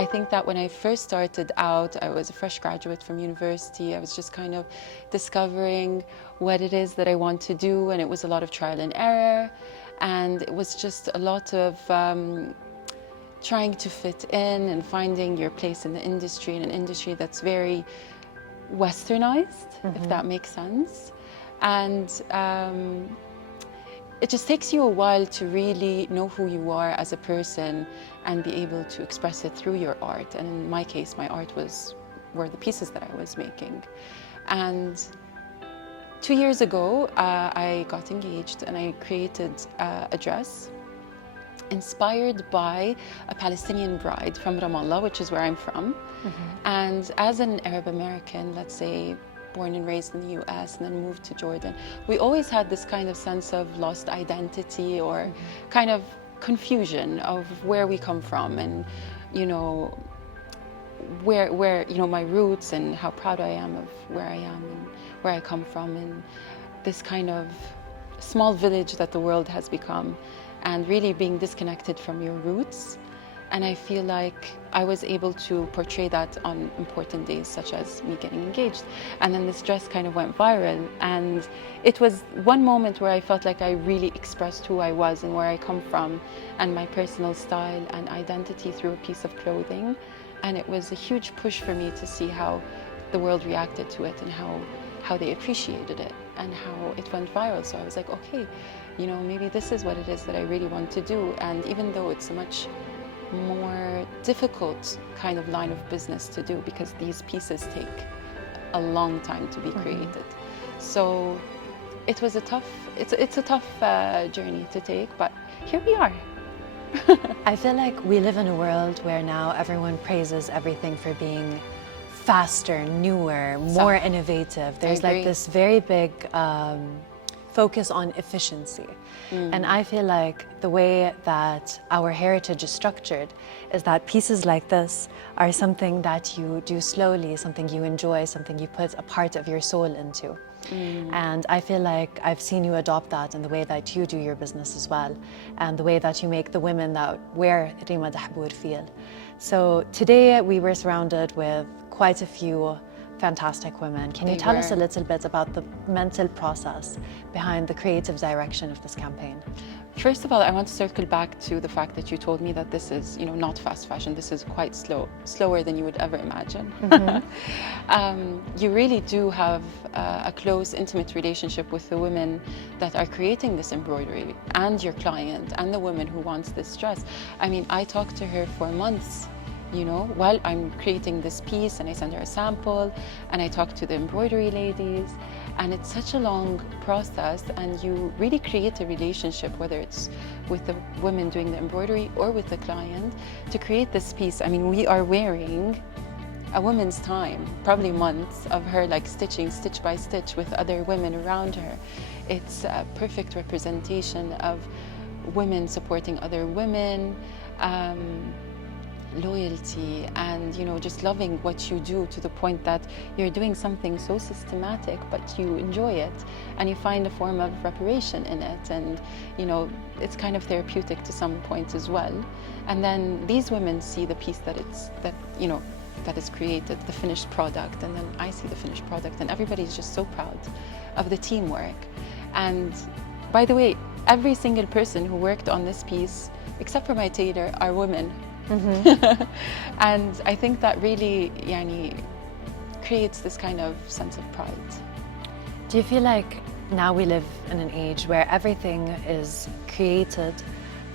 I think that when I first started out, I was a fresh graduate from university. I was just kind of discovering what it is that I want to do, and it was a lot of trial and error, and it was just a lot of trying to fit in and finding your place in the industry, in an industry that's very westernized, if that makes sense. And it just takes you a while to really know who you are as a person and be able to express it through your art. And in my case, my art were the pieces that I was making. And 2 years ago, I got engaged and I created a dress inspired by a Palestinian bride from Ramallah, which is where I'm from. And as an Arab American, let's say, born and raised in the US and then moved to Jordan, we always had this kind of sense of lost identity or kind of confusion of where we come from and, you know, where you know, my roots and how proud I am of where I am and where I come from, and this kind of small village that the world has become, and really being disconnected from your roots. And I feel like I was able to portray that on important days, such as me getting engaged. And then this dress kind of went viral. And it was one moment where I felt like I really expressed who I was and where I come from and my personal style and identity through a piece of clothing. And it was a huge push for me to see how the world reacted to it and how they appreciated it and how it went viral. So I was like, okay, you know, maybe this is what it is that I really want to do. And even though it's a much more difficult kind of line of business to do, because these pieces take a long time to be created. So it was a tough, it's a tough journey to take, but here we are. I feel like we live in a world where now everyone praises everything for being faster, newer, more innovative. There's like this very big focus on efficiency. And I feel like the way that our heritage is structured is that pieces like this are something that you do slowly, something you enjoy, something you put a part of your soul into. And I feel like I've seen you adopt that in the way that you do your business as well, and the way that you make the women that wear Reema Dahbour feel. So today we were surrounded with quite a few fantastic women. Can you tell us a little bit about the mental process behind the creative direction of this campaign? First of all, I want to circle back to the fact that you told me that this is, you know, not fast fashion. This is quite slower than you would ever imagine. You really do have a close, intimate relationship with the women that are creating this embroidery, and your client, and the woman who wants this dress. I mean, I talked to her for months, you know, while I'm creating this piece, and I send her a sample, and I talk to the embroidery ladies, and it's such a long process, and you really create a relationship, whether it's with the women doing the embroidery or with the client, to create this piece. I mean, we are wearing a woman's time, probably months of her like stitching stitch by stitch with other women around her. It's a perfect representation of women supporting other women, loyalty, and, you know, just loving what you do to the point that you're doing something so systematic, but you enjoy it and you find a form of reparation in it, and, you know, it's kind of therapeutic to some point as well. And then these women see the piece that is created, the finished product, and then I see the finished product, and everybody's just so proud of the teamwork. And by the way, every single person who worked on this piece, except for my tailor, are women. And I think that really creates this kind of sense of pride. Do you feel like now we live in an age where everything is created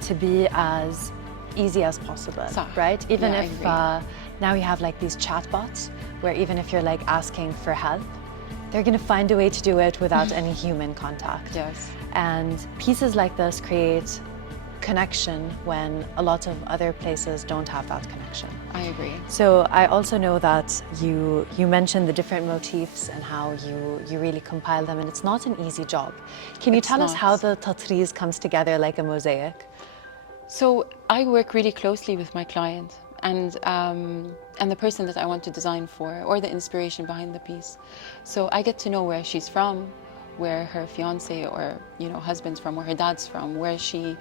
to be as easy as possible, right? Even if now we have like these chatbots where even if you're like asking for help, they're going to find a way to do it without any human contact. Yes. And pieces like this create connection when a lot of other places don't have that connection. I agree. So I also know that you mentioned the different motifs and how you really compile them, and it's not an easy job. Can you tell us how the tatriz comes together like a mosaic? So I work really closely with my client and the person that I want to design for, or the inspiration behind the piece. So I get to know where she's from, where her fiance or husband's from, where her dad's from, where she,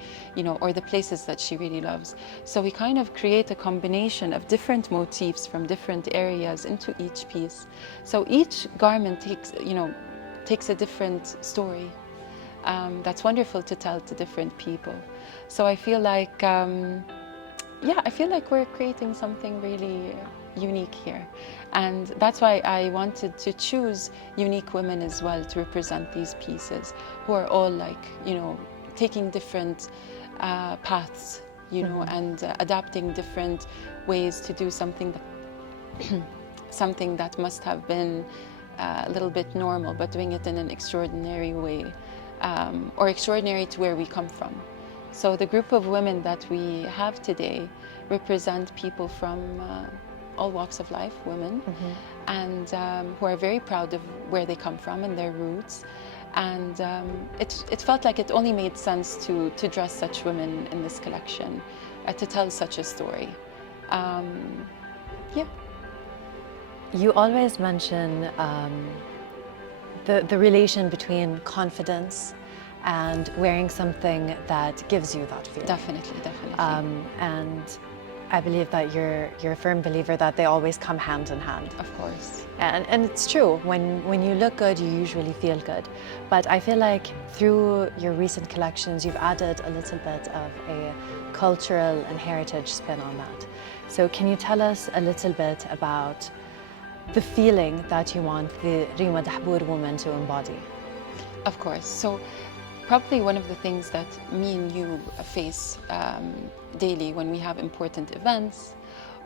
or the places that she really loves. So we kind of create a combination of different motifs from different areas into each piece. So each garment takes a different story. That's wonderful to tell to different people. So I feel like, I feel like we're creating something really unique here. And that's why I wanted to choose unique women as well to represent these pieces, who are all taking different paths, and adapting different ways to do something that must have been a little bit normal, but doing it in an extraordinary way, or extraordinary to where we come from. So the group of women that we have today represent people from all walks of life, women, and who are very proud of where they come from and their roots. And it felt like it only made sense to dress such women in this collection, to tell such a story. You always mention the relation between confidence and wearing something that gives you that feeling. Definitely. And I believe that you're a firm believer that they always come hand in hand. Of course. And it's true, when you look good, you usually feel good. But I feel like through your recent collections, you've added a little bit of a cultural and heritage spin on that. So can you tell us a little bit about the feeling that you want the Reema Dahbour woman to embody? Of course. So probably one of the things that me and you face daily when we have important events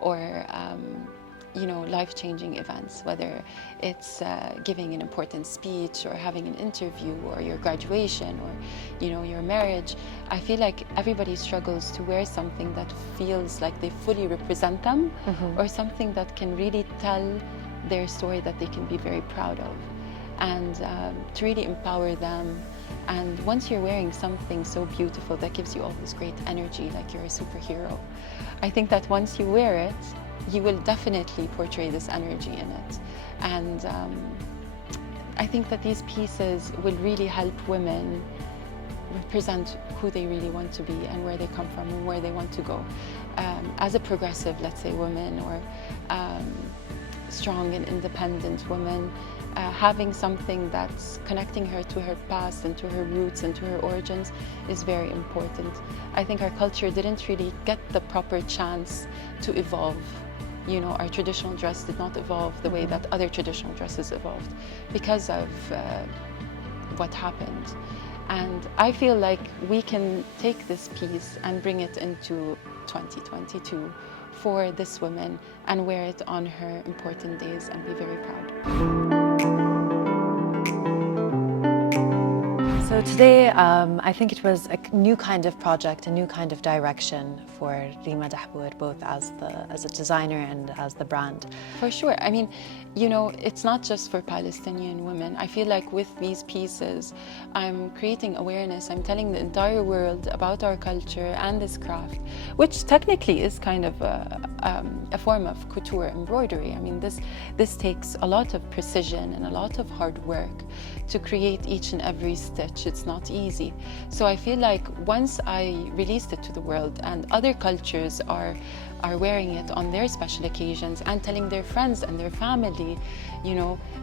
or life-changing events, whether it's giving an important speech or having an interview or your graduation or your marriage, I feel like everybody struggles to wear something that feels like they fully represent them, or something that can really tell their story that they can be very proud of, and to really empower them. And once you're wearing something so beautiful that gives you all this great energy, like you're a superhero, I think that once you wear it, you will definitely portray this energy in it. And I think that these pieces will really help women represent who they really want to be and where they come from and where they want to go. As a progressive, let's say, woman, or strong and independent woman, having something that's connecting her to her past and to her roots and to her origins is very important. I think our culture didn't really get the proper chance to evolve. Our traditional dress did not evolve the way that other traditional dresses evolved because of what happened. And I feel like we can take this piece and bring it into 2022 for this woman and wear it on her important days and be very proud. So today, I think it was a new kind of project, a new kind of direction for Reema Dahbour, both as a designer and as the brand. For sure. I mean, it's not just for Palestinian women. I feel like with these pieces, I'm creating awareness. I'm telling the entire world about our culture and this craft, which technically is kind of a form of couture embroidery. I mean, this takes a lot of precision and a lot of hard work to create each and every stitch. It's not easy. So I feel like once I released it to the world and other cultures are wearing it on their special occasions and telling their friends and their family,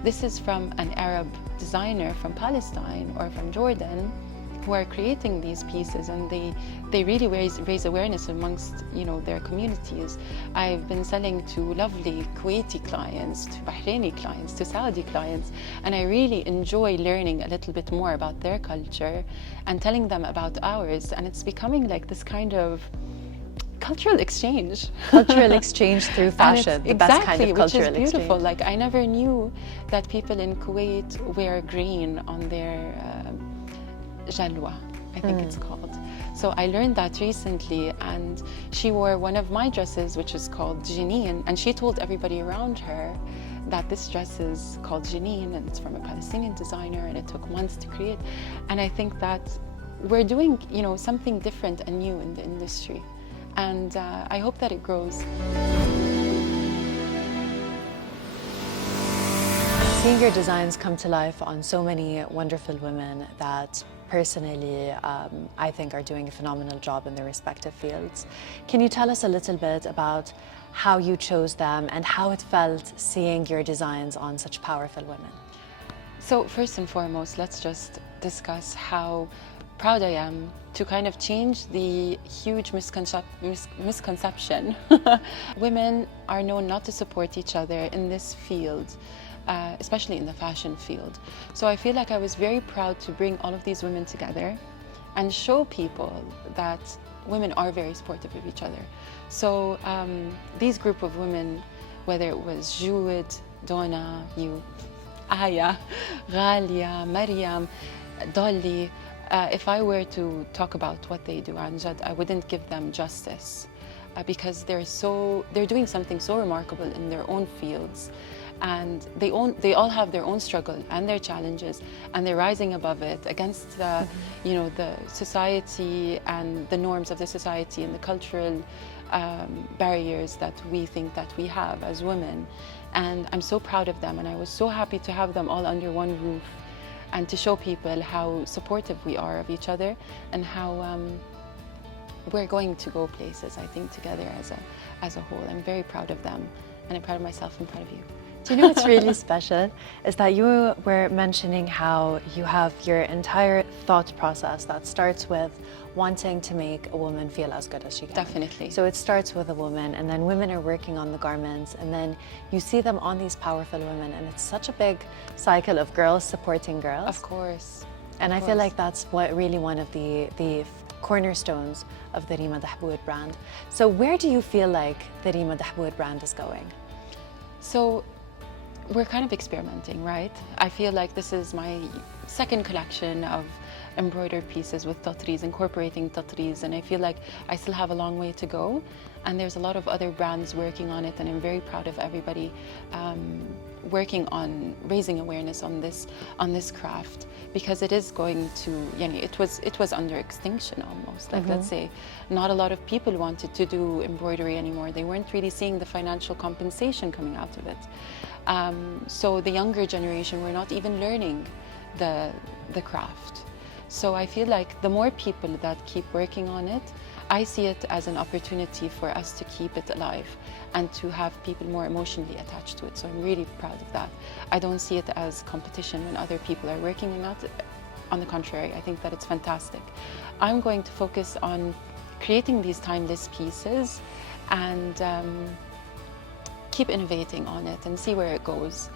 this is from an Arab designer from Palestine or from Jordan who are creating these pieces, and they really raise awareness amongst their communities. I've been selling to lovely Kuwaiti clients, to Bahraini clients, to Saudi clients, and I really enjoy learning a little bit more about their culture and telling them about ours, and it's becoming like this kind of cultural exchange. Cultural exchange through fashion, the best kind of cultural which is beautiful. exchange. Like, I never knew that people in Kuwait wear green on their jalwa, I think it's called. So I learned that recently, and she wore one of my dresses, which is called Janine, and she told everybody around her that this dress is called Janine and it's from a Palestinian designer and it took months to create. And I think that we're doing, something different and new in the industry, and I hope that it grows. Seeing your designs come to life on so many wonderful women that personally I think are doing a phenomenal job in their respective fields. Can you tell us a little bit about how you chose them and how it felt seeing your designs on such powerful women? So first and foremost, let's just discuss how proud I am to kind of change the huge misconception. Women are known not to support each other in this field, especially in the fashion field. So I feel like I was very proud to bring all of these women together and show people that women are very supportive of each other. So these group of women, whether it was Jude, Donna, you, Aya, Ghalia, Mariam, Dolly, if I were to talk about what they do, Anjad, I wouldn't give them justice because they're doing something so remarkable in their own fields, and they all have their own struggle and their challenges, and they're rising above it against the, the society and the norms of the society and the cultural barriers that we think that we have as women. And I'm so proud of them, and I was so happy to have them all under one roof and to show people how supportive we are of each other and how we're going to go places, I think, together as a whole. I'm very proud of them, and I'm proud of myself and proud of you. Do you know what's really special is that you were mentioning how you have your entire thought process that starts with wanting to make a woman feel as good as she can. Definitely. So it starts with a woman, and then women are working on the garments, and then you see them on these powerful women, and it's such a big cycle of girls supporting girls. Of course. And I feel like that's what really one of the cornerstones of the Reema Dahbour brand. So where do you feel like the Reema Dahbour brand is going? So we're kind of experimenting, right? I feel like this is my second collection of embroidered pieces with tatris, incorporating tatris, and I feel like I still have a long way to go, and there's a lot of other brands working on it, and I'm very proud of everybody working on raising awareness on this craft, because it is going to, it was under extinction almost. Like, let's say not a lot of people wanted to do embroidery anymore. They weren't really seeing the financial compensation coming out of it. So the younger generation were not even learning the craft. So I feel like the more people that keep working on it, I see it as an opportunity for us to keep it alive and to have people more emotionally attached to it. So I'm really proud of that. I don't see it as competition when other people are working on that. On the contrary, I think that it's fantastic. I'm going to focus on creating these timeless pieces and keep innovating on it and see where it goes.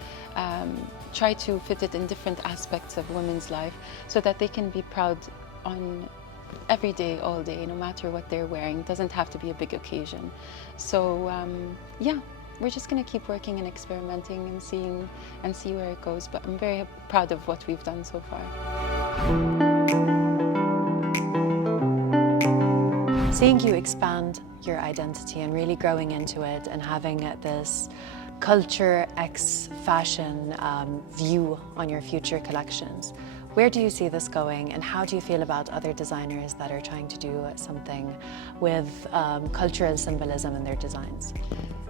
Try to fit it in different aspects of women's life so that they can be proud on every day, all day, no matter what they're wearing. It doesn't have to be a big occasion. So yeah, we're just going to keep working and experimenting and see where it goes. But I'm very proud of what we've done so far. Seeing you expand your identity and really growing into it and having this culture x fashion view on your future collections, where do you see this going, and how do you feel about other designers that are trying to do something with cultural symbolism in their designs?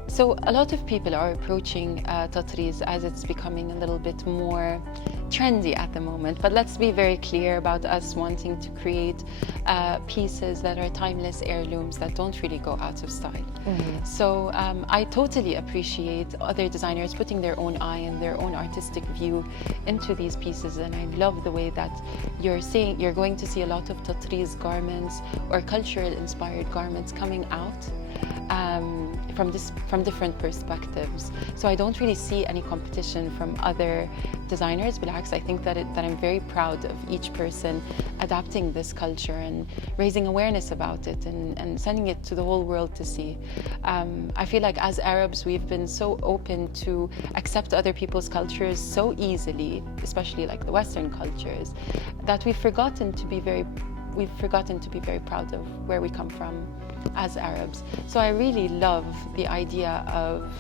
So a lot of people are approaching tatris as it's becoming a little bit more trendy at the moment, but let's be very clear about us wanting to create pieces that are timeless heirlooms that don't really go out of style. So I totally appreciate other designers putting their own eye and their own artistic view into these pieces, and I love the way that you're going to see a lot of tatris garments or cultural inspired garments coming out from different perspectives. So I don't really see any competition from other designers. Bilaks, I think that I'm very proud of each person adapting this culture and raising awareness about it and sending it to the whole world to see. I feel like as Arabs, we've been so open to accept other people's cultures so easily, especially like the Western cultures, that we've forgotten to be very proud of where we come from as Arabs. So I really love the idea of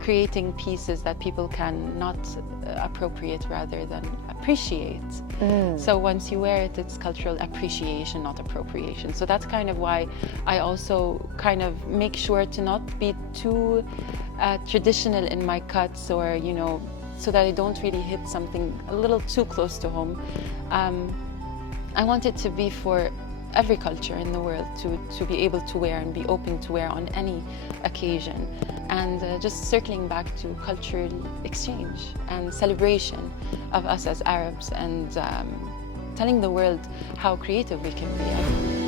creating pieces that people can not appropriate rather than appreciate. So once you wear it, it's cultural appreciation, not appropriation. So that's kind of why I also kind of make sure to not be too traditional in my cuts or, so that I don't really hit something a little too close to home. I want it to be for every culture in the world to be able to wear and be open to wear on any occasion. And just circling back to cultural exchange and celebration of us as Arabs, and telling the world how creative we can be.